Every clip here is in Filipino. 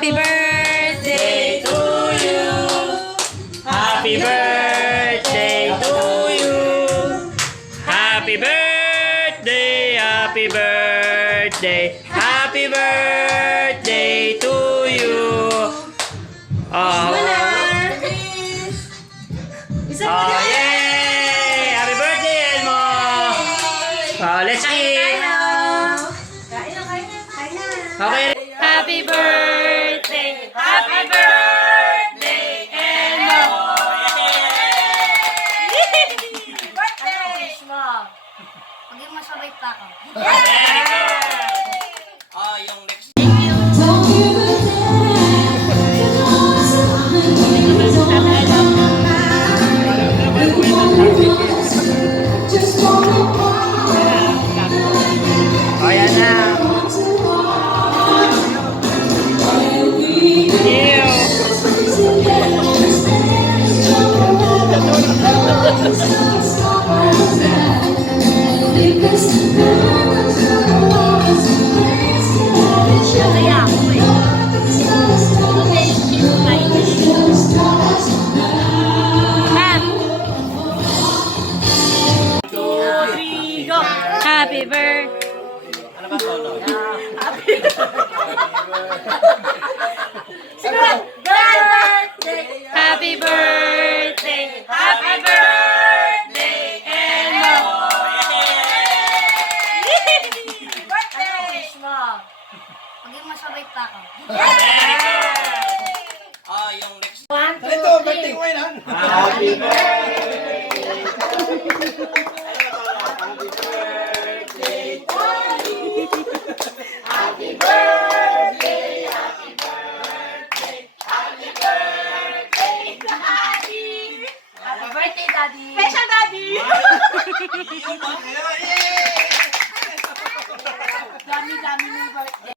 Happy birthday to you. Happy birthday to you. Happy birthday, happy birthday, happy birthday to you. Oh, yay! Happy birthday, Elmo! Let's eat! Okay. Happy birthday! Happy birthday, Elmo! Birthday! Maging masabay pa ako. Yung next. Ayan na. Happy birthday. Happy birthday. Happy birthday, Elmo. Birthday! Maging masabay pa ako. Yung next. Ito, birthday ko yun. Happy birthday. Happy birthday, happy birthday, happy birthday, Daddy! Happy birthday, Daddy! Special Daddy! Dami-dami ng birthday.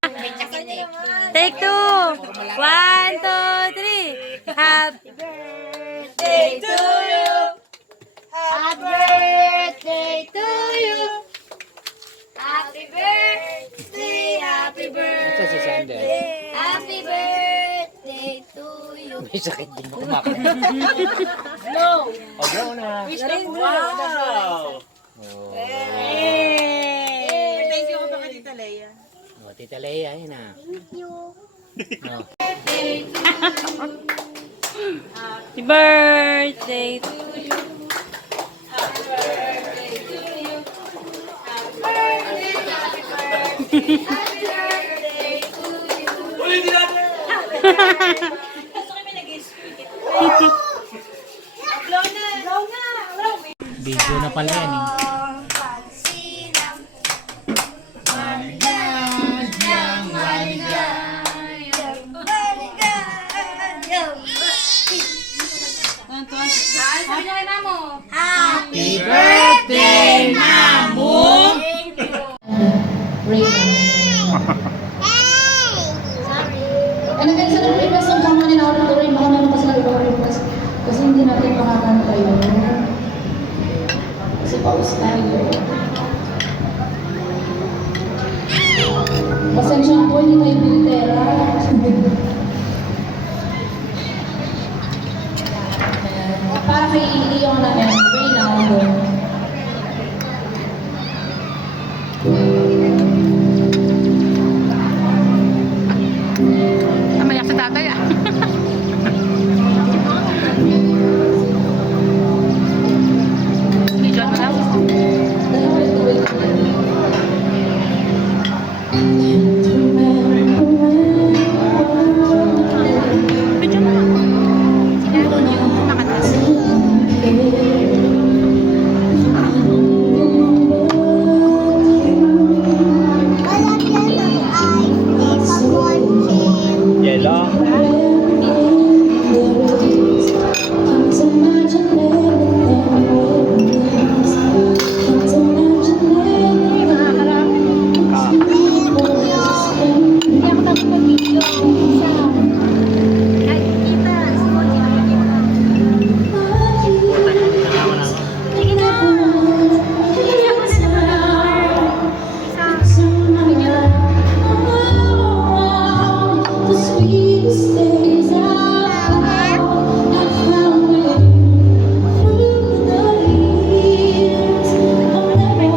Take two! 1, 2, 3! Happy birthday to you! Happy birthday to you! Happy birthday, happy birthday, happy birthday to you. May sakit din mo kumakain. No! O, bro na. Wow! Thank you pa Tita Leia. O, Tita Leia, yun na. Thank you. Happy birthday to you! Video na pala yan eh. Sabi na kay Mamo. Happy birthday, Mamo! And again, sa nag-request ng kama ni Naura Turin, baka meron kasi nag-ibang request. Kasi hindi natin makakanta yun. Kasi pause tayo. Pasensya na po, hindi tayo bilitera. Para kay Leon na Reynaldo. Mayak sa tatay ah. Video mo lang. Dalawa ito, wait. Video mo lang. Nakatas. Yellow. Sweet days I found with through the years. I've never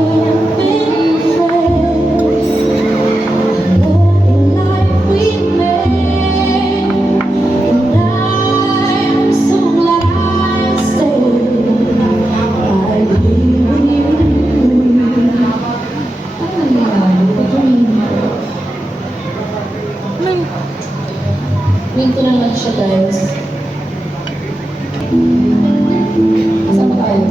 been afraid. The life we made, and I'm so glad I stayed right here with you. Minto na lang siya, guys. Saan ba tayo?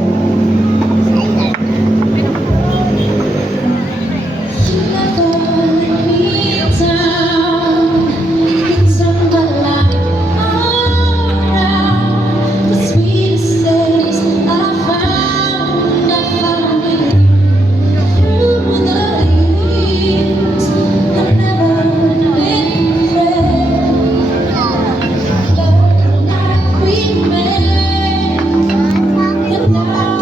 You never let me down. You turn my life around. The sweetest days I found with you. Through the years, I've never been afraid. Love like we made, and now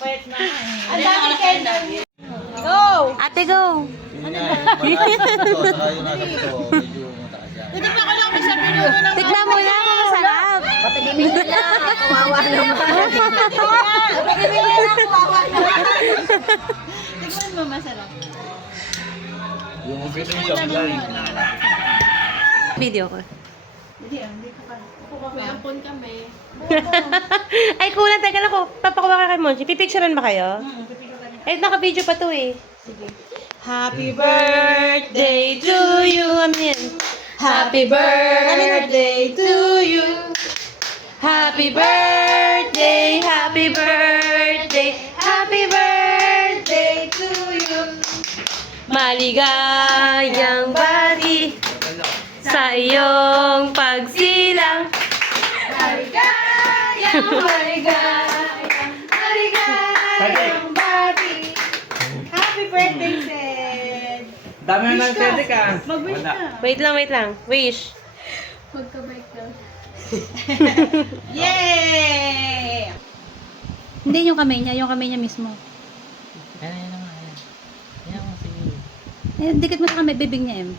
Ang dami candle. Go! Ate, go! Tikman mo na kung masarap. Patigimig na lang. Kawawa naman. Patigimig na lang. Kawawa naman. Tikman mo masarap. Video ko. Ay, kulang. Teka lang ko. Papakuha ka kay Monchi. Pipicturean ba kayo? Eh, naka-video pa to eh. Happy birthday to you. Ano yan? Happy birthday to you. Happy birthday, happy birthday, happy birthday to you. Maligayang bati sa iyong pagsilang. Maligayang, maligayang, maligayang bati. Happy birthday, Sed. Dami na ng tede ka. Mag-wish ka. Wait lang. Wish. Magka-break daw. Yay! Hindi yung kamay niya mismo. Yan naman. Yan mo, sige. Eh, dikit mo sa kamay, bibig niya, Em.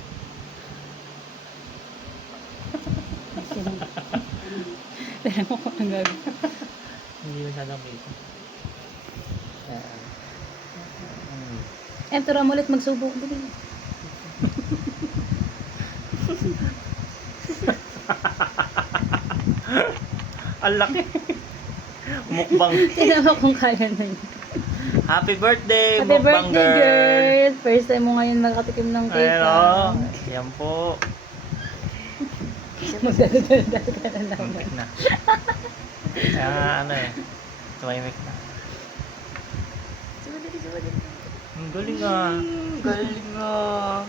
Pero mo kung ang gagawin. Hindi masyadong kita. Em, turo mo ulit magsubok. Dali. Ang laki. Mukbang. Tignan mo kung kaya na yun. Happy birthday, Happy mukbang birthday, girl. girl! First time mo ngayon nakatikim ng cake. Ayan o. Yan po. Magdadadadad ka na naman. Muntik na. Kaya nga ano eh. Tumahimik na. Ang galing ah. Galing ah.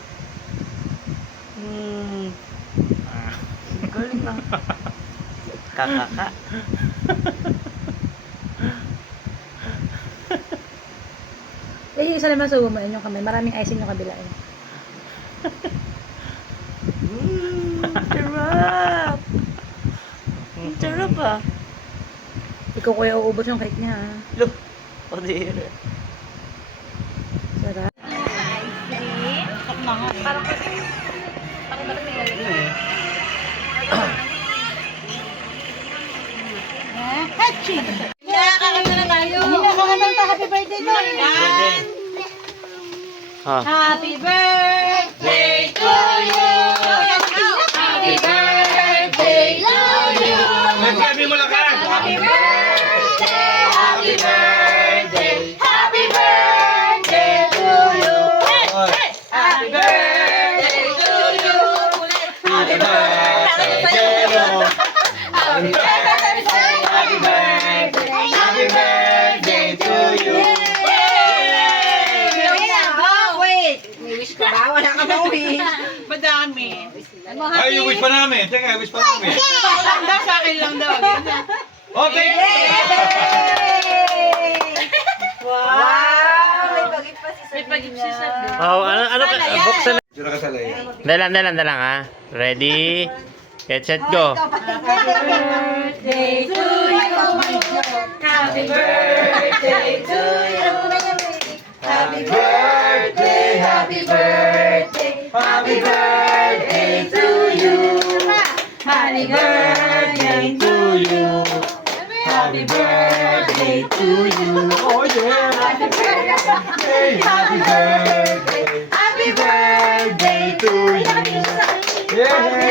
Galing ah. Kakaka. Eh, yung isa naman sa umain yung kamay. Maraming icing yung kabila eh. Sarap. Ang sarap ah. Ikaw kuya uubos yung cake niya ha. Look. Odire. Sarap. Nakakanta na tayo. Nakakanta happy birthday ko. Happy birthday to you. Happy birthday to you. Magsabi mo lang ka. Happy birthday, happy birthday, happy birthday to you. Happy birthday to you. Happy birthday to you. Happy birthday, happy birthday, happy birthday to you. Wait! May wish ka ba? Wala ka bang wish? Madami. Ay, yung wish pa namin. Teka, wish pa namin. Handa sa akin lang daw. Okay. Wow! May pagip pa si May pagip si Sab. Oh, ano ka? Buksan na. Dito na kasalay. Dalang ha. Ready? Get set, go. birthday to you. Happy birthday to you. Happy birthday, happy birthday, happy birthday to you. Happy birthday to you. Happy birthday to you. Oh, yeah. Happy birthday, happy birthday, happy birthday to you. Yeah.